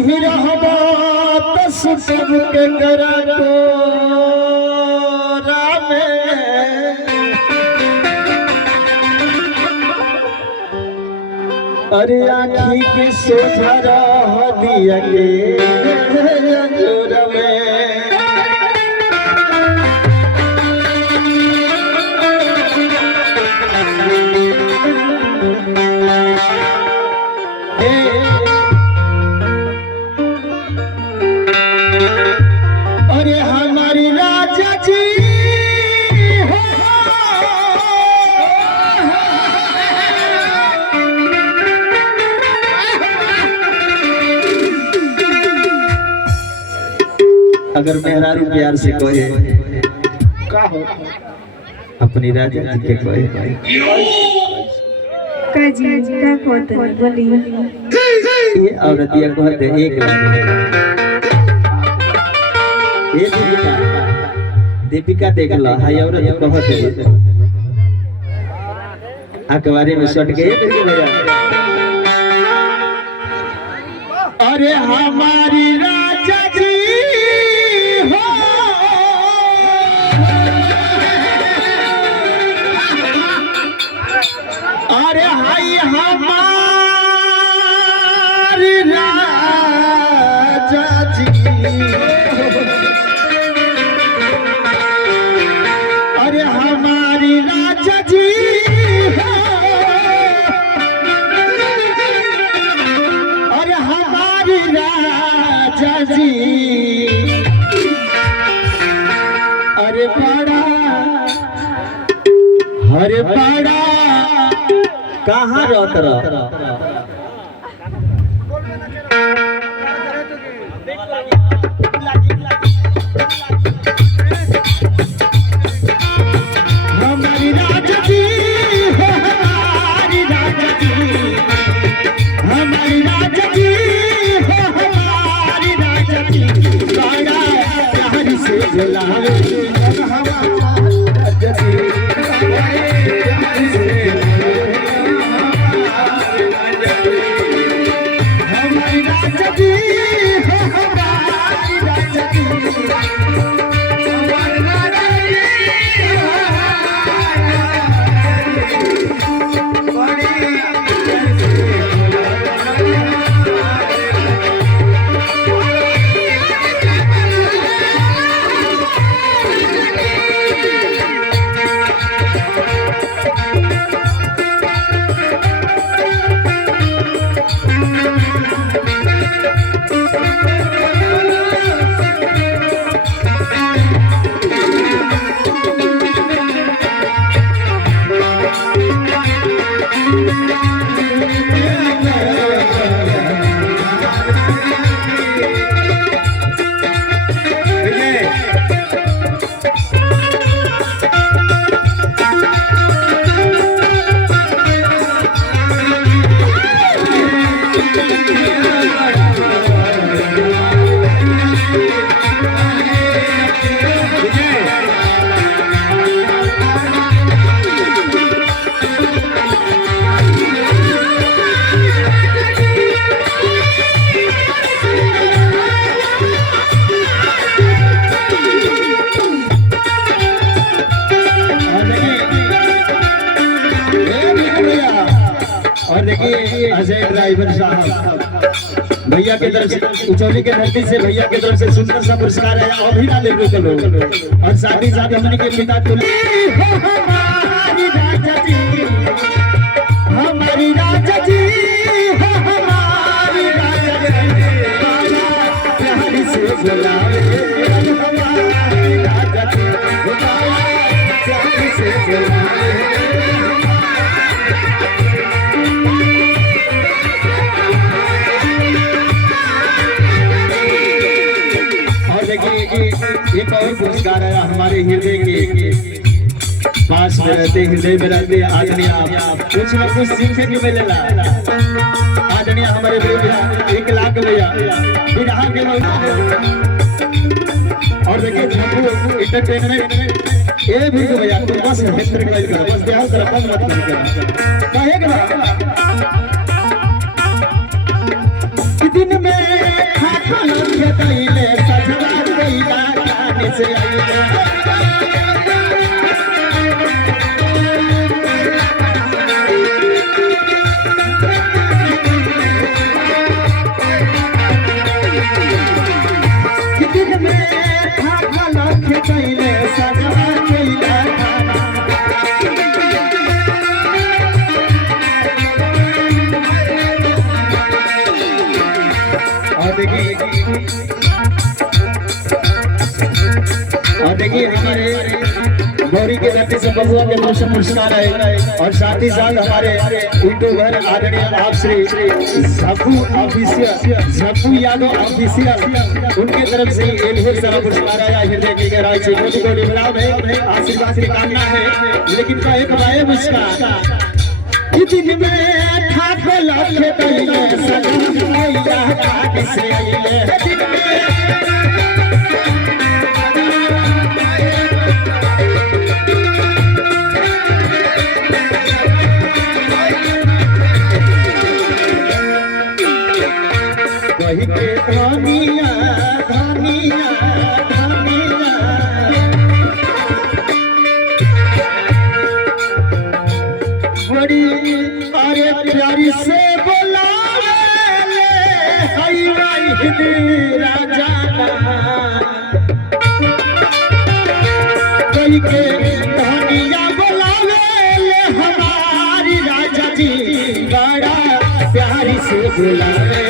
नहीं रहबा तो सुतब के करा रामे अरे आँखी के सोझा रह दिया के अंजूर में अरे हमारी राजा जी अगर मेहरारू प्यार से कहे का हो अपनी राजा जी के कहे का जी का कहते बोलिए ये औरतिया कहते एक ये दीपिका देख लो हाय औरत कहते अखबारी में सट गए भैया अरे हमारी राजा जी हो अरे हाय हमारी राजा जी अरे हमारी राजा जी हो अरे हमारी राजा जी अरे बड़ा हरे बड़ा कहाँ रहत रह हमारी राजा जी हमारी राजा जी हमारी राजा जी हमारी राजा जी बड़ा प्यार से जलावे हमारी राजा जी हमारी राजा जी हमारी राजा जी और देखिए अजय ड्राइवर साहब भैया के तरफ से उचौली के धरती से भैया के तरफ से सुंदर सा पुरस्कार है और भी ना ले चलो और साथ ही साथ हमने के पिता हमारी राजा जी हमारी राजा जी हमारी राजा जी प्यारी से बुलावे हमारी राजा जी प्यारी से बुलावे एक और पुरस्कार है हमारे हृदय के पास में रहते हृदय में रहते आदरणीय आप कुछ न कुछ सीखने के मिलेला आदरणीय हमारे भैया 1 लाख भैया बिरहा के और देखिए झप्पू एंटरटेनमेंट ये भी भैया तो बस मित्र के कर बस ध्यान कर बंद मत कर कहेगा दिन में खाकल खेतैले सजवा कोइला काने से आइले दिन में खाकल खेतैले सजवा कोइला और देखिए हमारे गौरी के धरती से बबुआ के तरफ से पुरस्कार है और साथ ही साथ हमारे यूट्यूबर आदरणीय आप श्री झप्पू यादव ऑफिशियल उनके तरफ से ये ढेर सारा पुरस्कार आया हृदय की गहराई से कोटि कोटि प्रणाम है आशीर्वाद की कामना है लेकिन का एक भाई मुस्कान दिन में ठाकुर खेतैले सजवा कोइला काने से आइले दिन में वही के धनिया धनिया धनिया बड़ी अरे प्यारी से बोलावे हई राजा वही के धनिया बोलावे हमारी राजा जी बड़ा प्यारी से बोलावे